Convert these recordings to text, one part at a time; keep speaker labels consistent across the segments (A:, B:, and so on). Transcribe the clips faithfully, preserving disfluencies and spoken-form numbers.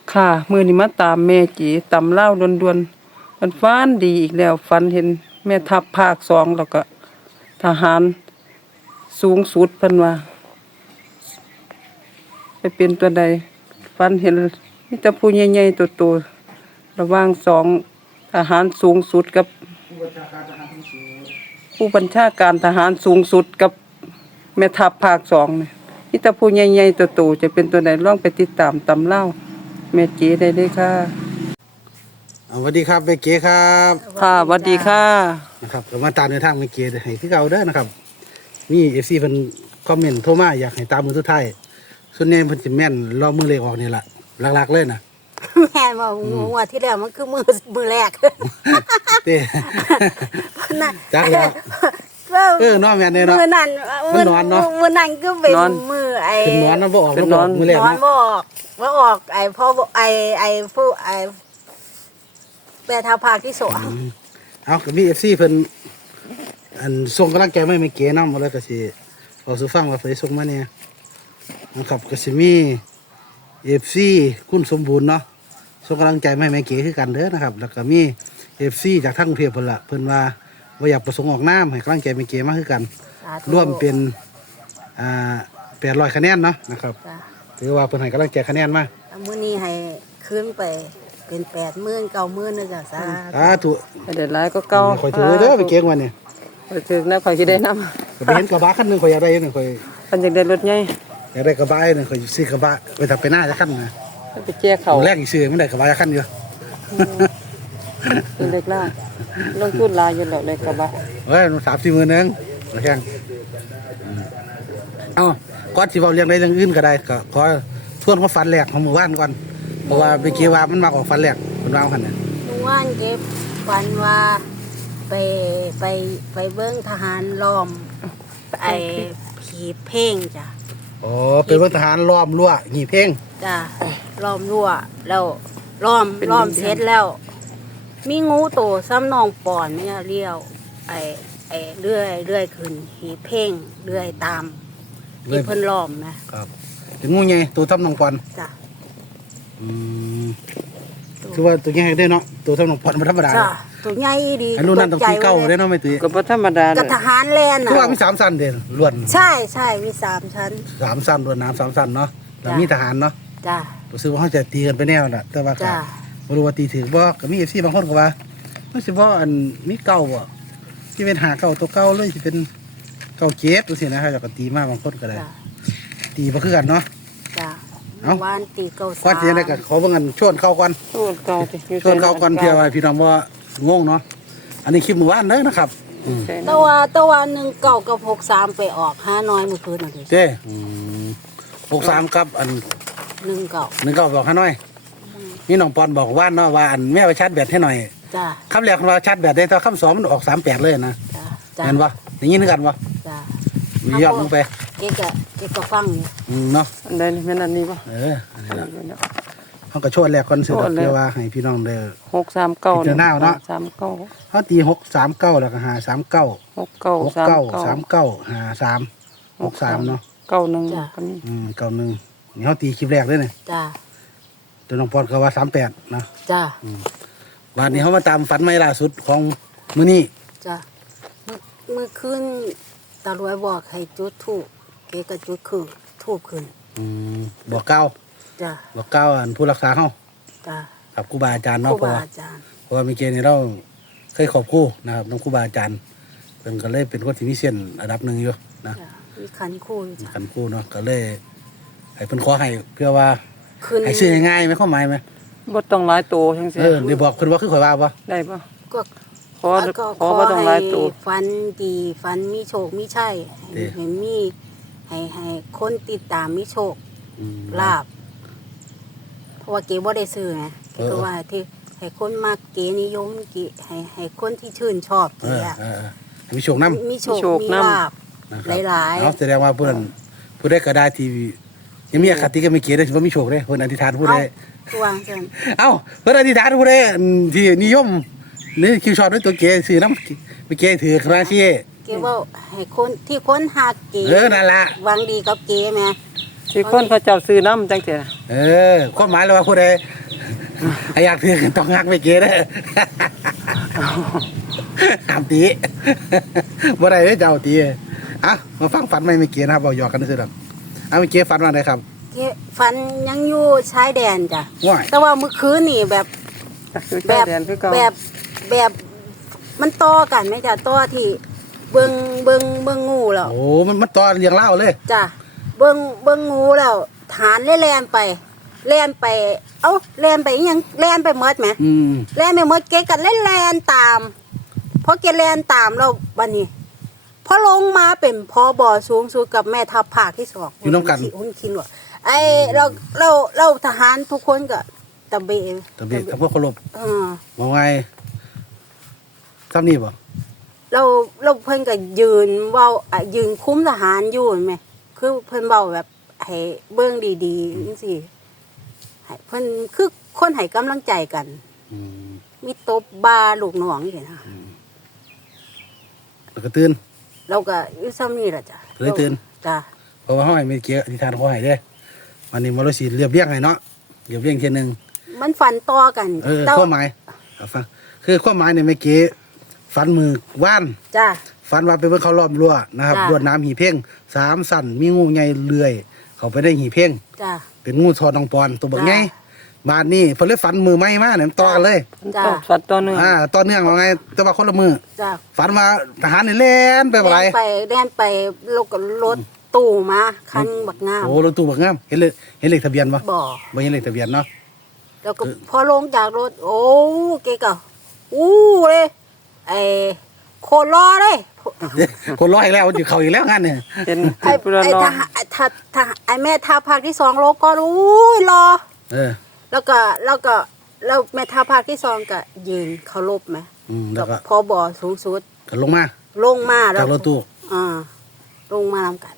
A: ค่ะมื้อนี้มาตามแม่จีตำเล่าวด่วนๆมันฝันดีอีกแล้วฝันเห็นแม่ทัพภาคสองแล้วก็ทหารสูงสุดเพิ่นว่าไปเป็นตัวใดฝันเห็นมีแต่ผู้ใหญ่ๆโตๆระหว่างสองทหารสูงสุดกับผู้บัญชาการทหารสูงสุดกับแม่ทัพภาคสองนี่มีแต่ผู้ใหญ่ๆโตๆจะเป็นตัวใดลองไปติดตามตำเล่าวแม่จีได้เลยค่ะ
B: สวัสดีครับเมเก๋ครับ
A: ค่ะสวัสดีค่ะ
B: นะครับก็มาตามในทางเมเก๋ให้ที่เก่าเด้อนะครับนี่เอฟซีเพิ่นคอมเมนต์โทรมาอยากให้ตามมือสุดท้ายส่วนใหญ่เพิ่นสิแม่นรอมือเลขออกนี่ล่ะหลักๆเลยนะ
C: แม่บอกงวดที่แล้วมันคือมือมือแรก
B: เต้
C: น่ะ
B: จักแล้วเออน้อแม่นเด้เนาะ
C: มือนั่น
B: มันนอนเนาะ
C: มือนั่นก็เป็น
A: นอน
C: มือไอ้
B: เป็นนอนมันบ่ออก
A: เป็น
B: มันบ่ออก
A: นอน
B: มือแรก
C: นอน
B: เนาะ
C: บ่ออกบ่ออกไอ้พ่อไอ้ไอ้ผู้ไอ้แปรทาภาคที่สอง
B: เอาก็มี เอฟ ซี เพิ่นอันส่งกำลังใจมาให้เมเก๋นำแล้วก็สิเอาสู่ฟังว่าเพิ่นส่งมาเนี่ยนะครับก็สิมี เอฟ ซี คุณสมบูรณ์เนาะส่งกำลังใจมาให้แม่เก๋คือกันเด้อนะครับแล้วก็มี เอฟ ซี จากทางกรุงเทพเพิ่นล่ะเพิ่นว่าบ่อยากประสงค์ออกนามให้กำลังใจแม่เก๋มาคือกันร่วมเป็นอ่าแปดร้อยคะแนนเนาะนะครับ
C: จ้ะ
B: ถือว่าเพิ่นให้กำลังใจคะแนนมา
C: มื้อนี้ให้ขึ้นไปเป็นแปดหมื่นเก้าหมื่นนะจ๊ะสาธุ
B: สาธุ
A: ให้ได้หลายก็เก่า
B: ข่อยถือเด้อแม่เก๋วันนี้
A: ข่อยถือแล้วข่อยสิได้นำ
B: ก็ไปเห็นกระบะคันหนึงข่อยอยากได้อยู่นึงข่อย
A: เพิ่นอยากได้รถใหญ่
B: อยากได้กระบะนึงข่อยซื้อกระบะไปทำไปหน้าจักคันนะ
A: ไปแจกเขา
B: แรกอีกซื้อมันได้กระบะจักคันอยู่
A: เป็นเล็กล่าลงทุนหลายอยู่แล้วเลยกระบะ
B: เฮ้ยมันสามสี่หมื่นนึงมาแข่งอืมเอ้าก่อนสิเว้าเรื่องใดเรื่องอื่นก็ได้ก็ขอทวนความฝันแรกของหมู่บ้านก่อนเพราะว่าเมื่อกี้ว่ามันมาออกฝันแรกเพิ่นว่าคั่นน่ะ
C: หนูว่านเก็บฝันว่าไปไปไปเบิ้งทหารล้อมไอ้ผีเพ่งจ้ะ
B: อ๋อเป็นว่าทหารล้อมรั้วหีบเพลง
C: จ้ะล้อมรั้วแล้วล้อมล้อมเสร็จแล้ว มีงูโตซ้ำนองปอนเนี่ยเลี้ยว ไอ้ไอ้เลื่อยเลื่อยขึ้นหีเพ่งเลื่อยตามที่เพิ่นล้อมนะครับ
B: เป็นงูใหญ่ตัวทำนองปอน
C: จ้ะ
B: อืมคือว่าตัวใหญ่ได้เนาะตัวทำนองปอนบ่ธรรมดา
C: จ้ะตัวใหญ่ดี
B: อันนู้นนั่นต้องตีเก้าได้เนาะไม่ตี
A: ก็บ่ธรรมดา
C: กับ
A: เด้
C: ทหารแลน
B: คือ
C: น่ะ
B: ว่ามีสามสั้นเด่นล้วน
C: ใช่ใช่มีสามชั้น
B: สามสั้นล้วนน้ำสามสั้นเนาะแล้ว
C: จ้ะ
B: มีทหารเนาะ
C: จ้ะ
B: รู้สึกว่าเขาจะตีกันไปแนวน่ะแต่ว่าก็
C: จ้ะ
B: บ่รู้ว่าตีถึงบ่ก็มี เอฟ ซี บางคนก็ว่ามันสิบ่อันมีเก้าบ่ที่เป็นหาเก้าตัวเก้าเลยสิเป็นเก้าเจ็ดจังซี่นะครับแล้วก็ตีมาบางคนก็ได้
C: จ้ะ
B: ตีบ่คือกันเนาะ
C: จ้ะ
B: เอ้า
C: วานตีเก้าสาม
B: ก่อนสิได้ก็ขอเบิ่งกันชวนเข้าก่อน
A: ชวนเก่าสิอยู่
B: ชวนเข้าก่อนเพื่อว่าพี่น้องบ่งงเนาะอันนี้คลิปเมื่อวานเด้อนะครับอืม
C: แตะวันตะวันหนึ่งเก้ากับหกสามไปออกห้าน้อยเมื่อคืนน่ะดิ
B: เด้อืมหกสามกับอัน
C: หนึ่งเก้า
B: หนึ่งเก้าบอกให้หน่อยมีน้องปอนบอกว่าเนาะว่าอันแม่ไปชาร์จแบตให้หน่อย
C: จ้ะ
B: คำแรกของเราชาร์จแบตได้แต่คำสองมันออกสามแปดเลยนะ
C: จ้ะจ้ะ
B: เห็นปะอย่างนี้นึกกันปะ
C: จ้ะ
B: มียอดลงไป
C: เก๊กะเก๊กะฟังอยู่
B: อืมเนาะ
A: อันใดนี่แม่นอันนี้บ่
B: เออเขาก็โชว์แรกคอนเสิร์ตเพื่อว่าให้พี่น้องเด้อ
A: หกสามเก้า
B: พิจารณาเอาเนาะ
A: สามเก้า
B: เขาตีหกสามเก้าแล้วก็หาสามเก้า
A: หกเก้า
B: หก
A: สาม
B: เก้า
A: เก้า
B: สามเก้าหาสามหกสามเนาะ
A: เก้าหนึ่งก็มี
B: อืมเก้าหนึ่งนี่เขาตีคลิปแรกเลยเนี่ย
C: จ้ะ
B: ตัวน้องปอนก็ว่าสามแปดนะ
C: จ้ะ
B: วันนี้เขามาตามฝันใหม่ล่าสุดของมื้อนี้
C: จ้ะเมื่อเมื่อคืนตารวยบอกให้จุดทูบเก๊กะจุดคือทูบขึ้น
B: อืมบอกเก้า
C: จ้ะ
B: บอกเก้าอันผู้รักษาเขา
C: จ้ะ
B: กับครูบาอาจารย์
C: ค
B: เนาะ
C: รู
B: เพราะ
C: บา
B: ว่า
C: อาจารย์
B: เพราะว่ามีเกณฑ์นี่เราเคยขอบครู่นะครับน้องครูบาอาจารย์เป็นก็เลยเป็นคนที่มีเส้นระดับหนึ่งอยู่นะ
C: จ้ะมีคันคู่อยู่จ้ะ
B: ขันครู่เนาะก็เลยให้เพิ่นขอให้เพื่อว่า
C: ขึ้น
B: ให้ซื้อง่ายๆไหมเข้าหมายไหม
A: บ่ต้องหลายโตจังซี่
B: เออเดี๋ยวบอกเพิ่นว่าคือข่อยว่าบ่
A: ได้บ่
C: ก็
A: ขอ
C: ก็
A: ขอบ่ต้องหลายโต
C: ฟันดีฟันมีโชคมีชัยให้ให้มีให้ให้คนติดตามมีโชค
B: อืม
C: ลาบเพราะว่าเก๋บ่ได้ซื้อไงเก๋ก็ว่าที่ให้คนมากเก๋นิยมเก๋ให้ให้คนที่ชื่นชอบ
B: เอ
C: เก๋
B: อ
C: อะ
B: เออเออให้มีโชคนํ
C: มีโช
A: มีโช
C: ค
A: ค
C: มี
A: นำ
C: ลาบ
B: นะครับ
C: หลายๆ
B: เนาะแสดงว่าผู้นั้นผู้ได้ก็ได้ที่ยังมีอคติก็ไม่เกี่ยวได้ว่ามีโชคเด้เพิ่นอธิษฐานผู้ใด
C: เอาวางซั่น
B: เอ้าเพิ่นอธิษฐานผู้ใดอืมที่นิยมหรือคิวช็อตด้วยตัวเก๋ซื้อน้ำไปเก๋ถือคราชี
C: เก๋ว่าให้คนที่คนหักเก๋
B: เออนั่นล่ะ
C: หวังดีกับเก๋แม่
A: สิคนเขาเจ้าซื้อน้ำจังซี่
B: เออความหมายเลยว่าผู้ใดไอ้อยากถือกันต้องงักไม่เก๋เด้อห้ามตีบ่ได้เด้อเจ้าตีอ่ะมาฟังฝันไม่ไม่เก๋นะครับบ่หยอกกันซื่อๆดอกอ่ะไม่เก๋ฝันว่าไดครับ
C: เกฟันยังอยู่ชายแดนจ้ะ
B: ว้าย
C: แต่ว่าเมื่อคืนนี่แบบ
A: จากอยู่
C: แบ
A: ชาย
C: บ
A: แดนคือเก่า
C: แบบแบบมันต่อกันไหมจ้ะต่อที่เบิงเบิงเบิงงูแล้ว
B: โอ้มันมันต่อเรียงเล่าวเลย
C: จ้ะเบิงเบิงงูแล้วฐานเล่นแลนไปแลนไป เอ้าแลนไปอีหยังแลนไปเมดไหม
B: อืม
C: แลนไปเมดเกกันเล่นแลนตามเพราะเกแลนตามเราบันนี้พอลงมาเป็นพอบ่อสูงสุดกับแม่ทัพภาคที่สอง
B: อยู่น้ำกัน
C: หุ่นคินว่าไอเราเราเราทหารทุกคนก็ตะเบะ
B: ตะเบียกับพวกเคารพ
C: เออ
B: ว่าไงซ้ำนี่บ่
C: เราเราเพิ่นก็ยืนเว้าอ่ะยืนคุ้มทหารอยู่เห็นไหมคือเพิ่นเว้าแบบให้เบิ่งดีๆจังซี่ให้เพิ่นคือคนให้กำลังใจกัน
B: อืม
C: มีตบบาลูกน้องนี่นะ
B: แล้วก็ตื่น
C: เราก็อยู่ซ้ำนี่ล่ะจ้ะ
B: เลยตื่น
C: จ้ะ
B: เพราะว่าเฮาให้ไม่เก๋อธิษฐานขอให้เด้อวันนี้มาเลยสิเรียบเรียงให้เนาะเรียบเรียงเทียหนึง
C: มันฝันต่อกัน
B: เออ
C: แต่
B: ความหมายเอาฟังคือความหมายเนี่ยไม่เก๋ฝันมือว่าน
C: จ้ะ
B: ฝันว่าไปเบิ่งเขาล้อมรั้วนะครับ
C: จ้ะ
B: รวดน้ำหีเพ่งสามสั่นมีงูใหญ่เลื้อย เขาไปได้หีเพ่ง
C: จ้ะ
B: เป็นงูทอดองปอนตัวบัก
C: จ้ะ
B: ไงบานนี้เพิ่นเลยฝันมือใหม่มาเนี่ยมันต่อกันเลย
C: จ้ะ
A: ต้องสัตว์ตัวหนึง
B: อ่าต่อเนื่องว่าไงแต่ว่าคนละมือ
C: จ้ะ
B: ฝันว่าทหารนี่เล่นไปบ่ไร
C: แล่นไปแล่นไปรถกับรถตู้มาคันบักงาม
B: โอ้รถตู้บักงามเห็นเลยเห็นเลขทะเบียนบ่
C: บ่
B: บ่เห็นเลขทะเบียนเนาะ
C: แล้วก็พอลงจากรถ โอ้เกก็อู้เลยไอ้โคตรรอเลย
B: คนร้อยแล้วอยู่เขาอีกแล้วงานเนี่ย
A: เป็น
C: ไอ้
A: เป็นผู้ละ
C: ไอ้
A: นอ
C: ท
A: ง
C: หารไอ้ทหทหารไอ้แม่ทัพภาคที่สองโลก็รู้ยรอ
B: เออ
C: แล้วก็แล้วก็แล้วแม่ทัพภาคที่สองก็ยืนเคารพไหม
B: อืมแล้
C: กั
B: ว
C: บ
B: ก็
C: พอบอสูงสุด
B: ก็ลงมา
C: ลงมาแล้ว
B: จากรถตู้
C: อ่าลงมาทำกัน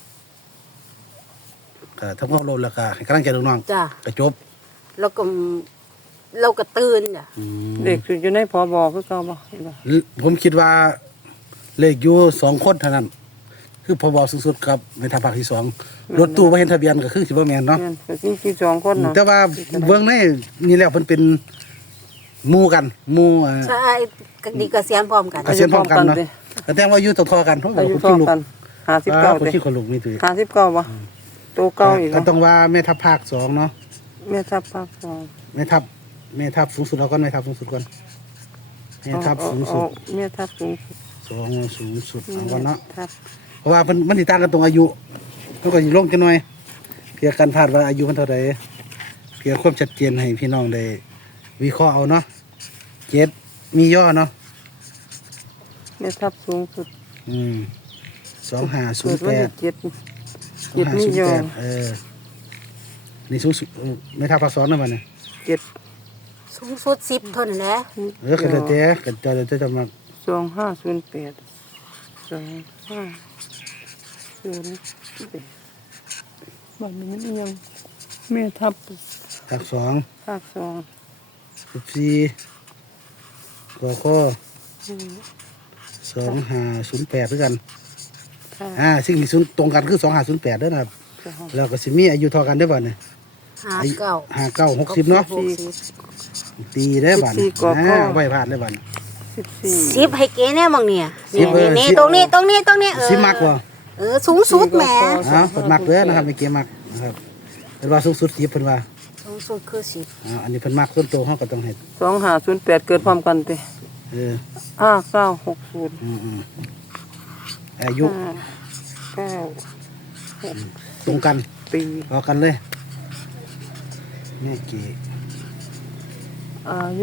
B: ก็ทำความรถแล้วก็ให้กำลังใจน้อง
C: จ้ะ
B: ๆก็จบ
C: แล้วก็เราก็ตื่นจ้ะ
B: อืม
A: เด็กอยู่ในพบคือเก่าบ่เห็นบ่
B: ผมคิดว่าเลขอยู่สองคนเท่านั้น คือพบสุดๆกับในทางภาคที่สองรถตู้บ่เห็นทะเบียนก็คือสิบ่แม่นเนาะ
A: แม่นก็มีกี่สองคนเนาะ
B: แต่ว่าเบื้องในนี่แล้วเพิ่นเป็นหมู่กันหมู่อ่า
C: ใช่ก็ดีเกษียณพร้อมกัน
B: เกษียณพร้อมกันเนาะแต่แต่ว่าอยู่ต่อๆกันเพราะว่า
A: อายุ
B: คน
A: เท่า
B: ที่ลูก
A: กันห้าสิบ
B: อ่า
A: เก้า
B: คน
A: เด้
B: ที่คนลูกนี่ถือ
A: ห้าสิบเก้าบ่ตัวเก่าอีก
B: ก็
A: เนาะ
B: ต้องว่าแม่ทัพภาคสองเนาะ
A: แม่ทัพภาคสอง
B: แม่ทัพแม่ทัพสูงสุดเอาก่อนแม่ทัพสูงสุดก่อนแม่ทัพสูงสุด
A: เอาแม่ทัพสูงสุด
B: สองสูงสุดเอาก่อนเนาะ
A: ทัพ
B: เพราะว่ามันมันสิต่างกันตรงอายุมันก็สิลงจังหน่อยเพียงการพลาดว่าอายุมันเท่าใดเพียงความชัดเจนให้พี่น้องได้วิเคราะห์เอาเนาะเจ็ดมีย่อเนาะ
A: แม่ทัพสูงสุด
B: อืมสองห้าศู
A: เกิ
B: น
A: ด
B: ย์แป
A: วัน
B: ด
A: ที่เจ็ด
B: สอ
A: เจ็
B: ง
A: ด
B: ห้า
A: มี
B: ศูนย์
A: ยอ
B: แปดเออนี่สูงสุดเออไม่ทับภาคสองนั่นมันเนี่ย
A: เจ็ด
C: สูงสุดสิบเท่านั้นแหละ
B: เออกันแต่กันแต่จะจะมา
A: สองห้าศูนย์แปดสองห้าศูนย์แปดบ้านนี้มันยังแม่ทัพ
B: ภาคสอง
A: ภาคสอง
B: สิบสี่กอข้อสองห้าศูนย์แปดด้วยกัน
A: ค่ะ
B: อ่าสิ่งที่ศูนย์ตรงกันคือสองห้าศูนย์แปดด้วยนะครับแล้วก็สิมีอายุเท่ากันได้บ่เนี่ย
C: หาเก้า
B: ห้าเก้าหกสิบเนาะ
C: หกสิบ
B: ตีได้บ่เนี่ยอ่าไว้พลาดได้บ่เนี่ย
A: สิบสี่
C: สิบให้เก๋แน่บางเนี่ย
B: สิ
C: นี่
B: บเออ
C: นี่
B: สิบ
C: ตรงนี้ตรงนี้ตรงนี้เออ
B: สิบมักบ่
C: เออสูงสุดแหม
B: อ่าเพิ่นมักเด้อนะครับไม่เกี่ยมักนะครับเพิ่นว่าสูงสุดสิบเพิ่นว่า
C: สูงสุดคือสิบ
B: อ่าอันนี้เพิ่นมักส่วนตัวเฮาก็ต้องเฮ็ด
A: สองห้าศูนย์แปดเกิดพร้อมกันเตะ
B: เออ
A: ห้าเก้าหกศูนย์
B: อืมอืมอายุ
A: ห้าเก้า
B: ตรงกัน
A: ปี
B: พอกันเลยแม่เก๋
A: อายุ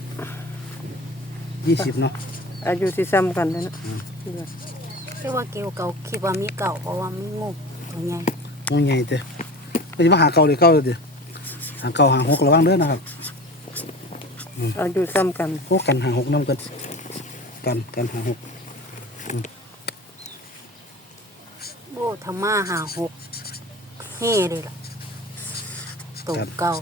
B: ยี่สิบเนาะ
A: อายุที่ซ้ำกันเลยนะ
C: คิดว่าเกี่ยวเก่าคิดว่ามีเก่าเพราะว่ามันงูตัวใหญ่
B: หมูใหญ่เด้อไม่ใช่มาหาเก่าเลยเก่าเลยเด้อหาเก่าหาหกระวังเด้อนะครับ
A: อายุซ้ำกัน
B: พวกกันหาหกน้ำกันกันกันหาหก
C: โอ้ธรรมาหาหกเฮ่เลยล่ะตัวเก่า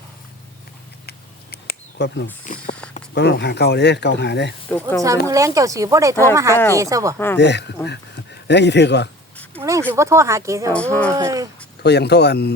B: ควบหนึ่งควบหนึ่งหาเก่าเด้อเก่าหาเด้อ
A: ตัว
C: โอ้
A: เก่า
C: ชามือแรงเจ้าสีบ่ได้โทรมาหาเก๋ซะบ่
A: ห้า
B: เด้อเด้อกี่ถือกว่า
C: มือแรงสิบ่โทรหาเก๋ซะบ่
A: เอา
C: เอ้
A: ห้า
C: ย
B: โทษยังโทษอัน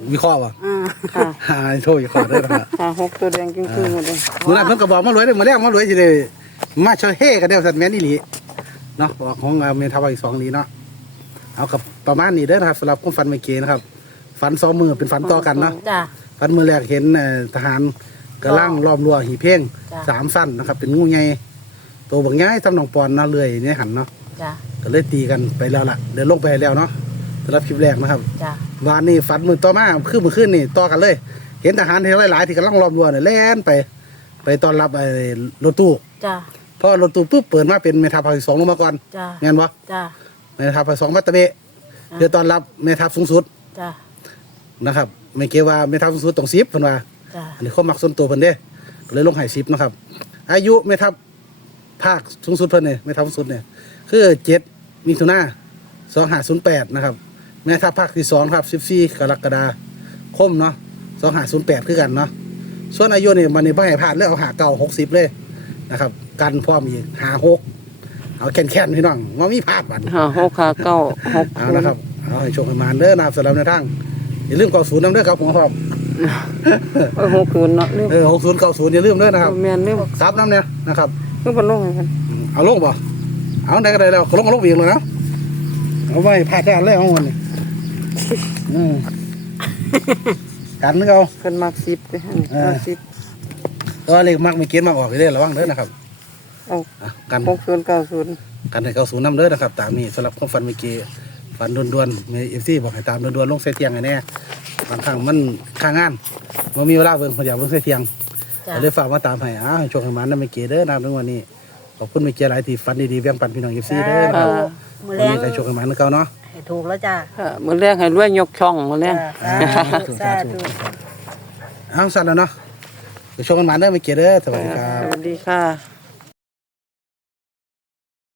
B: วิเคราะห์ว่ะ
C: อ่า
A: ค่ะ
B: หาโทษวิเคราะห์ได้นะครับ
A: หาหกตัวแดงจึงคือหมดเลย
B: เมื่อนั้นเพิ่นก็บอกมารวยได้อมาแล้วมารวยสิได้มาช่วยเฮกันเด้อสัตว์แม่นอีหลีเนาะบอกของเมทาวาอีกสองนี้เนาะเอากับประมาณนี้เด้อนะครับสำหรับความฝันเมื่อกี้นะครับฝันสองมือเป็นฝันต่อกันเนาะ
C: จ้ะ
B: ฝันมือแรกเห็นเอ่อทหารกำลังล้อมรั้วหีเพ่ง
C: จ้ะ
B: สามสั้นนะครับ เป็นงูใหญ่ตัวบางใหญ่ทำหนองปอนเนาะเลื่อยในหันเนาะ
C: จ้ะ
B: ก็เลยตีกันไปแล้วล่ะเดินลงไปแล้วเนาะสำหรับคลิปแรกนะครับ
C: จ้ะ
B: วันนี้ฝันมือต่อมาขึ้นมือขึ้นนี่ต่อกันเลย เห็นทหารที่หลายๆที่กำลังล้อมรั้วเนี่ยแล่นไป ไปต้อนรับไอ้รถตู้
C: จ้ะ
B: พอรถตู้ปุ๊บเปิดมาเป็นเมทัพภาคที่สองลงมาก่อน
C: จ้ะ
B: แม่นบ่
C: จ้ะ
B: เมทัพภาคสองมัตตะเบะเพื่อต้อนรับเมทัพสูงสุด
C: จ้ะ
B: นะครับไม่เกี่ยวว่าเมทัพสูงสุดต้องสิบเพิ่นว่า
C: จ้ะ
B: อันนี้เขามักส่วนตัวเพิ่นเด้ก็เลยลงให้สิบนะครับ อายุเมทัพภาคสูงสุดเพิ่นเนี่ยเมทัพสูงสุดเนี่ยคือเจ็ดมิถุนาสองห้าศูนย์แปดนะครับเมทัพภาคที่สองครับสิบสี่กรกฎาคมเนาะสองห้าศูนย์แปดคือกันเนาะส่วนอายุเนี่ยมันนี่บ่ให้พลาดเลยเอาหาเก่าหกสิบเลยนะครับกันพร้อมอีกหาหกเอาแค่นๆพี่น้องว่ามีพลาดบัด
A: หาหกขาเก้าหก
B: เอานะครับเอาให้โชคให้มานเด้อนะครับสำหรับในทางอย่าลืมเก้าศูนย์นำเด้อครับผมครับ
A: เออหกศูนย์เนาะลืม
B: เออหกศูนย์เก้าศูนย์อย่าลืมเด้อนะครับ
A: แม่นลืม
B: ซับน้ำเนี่ยนะครับ
A: คือบ่ลงให้กัน
B: อืมเอาลงบ่เอาได้ก็ได้แล้วก็ลงก็ลงไปอีกเลยนะเอาไว้พลาดได้อันแรกของวันนี้อืมกันนึกเอา
A: เพิ่นมักสิบเด้อ
B: เออ
A: มักสิบ
B: ตัวเลขมักไม่เกินมากออกเลยเด้อระวังเด้อนะครับ
A: เอา
B: อ่ะกัน
A: หกศูนย์เก้าศูนย์
B: กันให้เก้าศูนย์นำเด้อนะครับตามนี้สำหรับความฝันเมื่อกี้ฝันด่วนๆมีเอฟซีบอกให้ตามด่วนๆลงใส่เตียงไงแน่บางครั้งมันข้างงานมันมีเวลาเบิ่งพยายามเบิ่งใส่เตียง
C: จ้ะ
B: ก็เลยฝากมาตามให้อ้าวให้โชคให้มันนะเมื่อกี้เด้อนะครับในวันนี้ขอบคุณเมื่อกี้หลายที่ฝันดีๆแบ่งปันพี่น้องเอฟซีเด้อนะครับ
C: มือ
B: วัน
C: แรง
B: นี้ใครโชคให้มันนะเก่าเนาะ
C: ให้ถูกแล้วจ้ะ
A: ค่ะมื้อแรกให้รวยยกช่องมื้อแรก
C: จ้ะสาธุสาธุ
B: อ้าวสั่นแล้วเนาะไปโชคให้มันเด้อเมื่อกี้เด้อสวัสดีครั
A: ส
B: บ
A: วัสดีค่ะ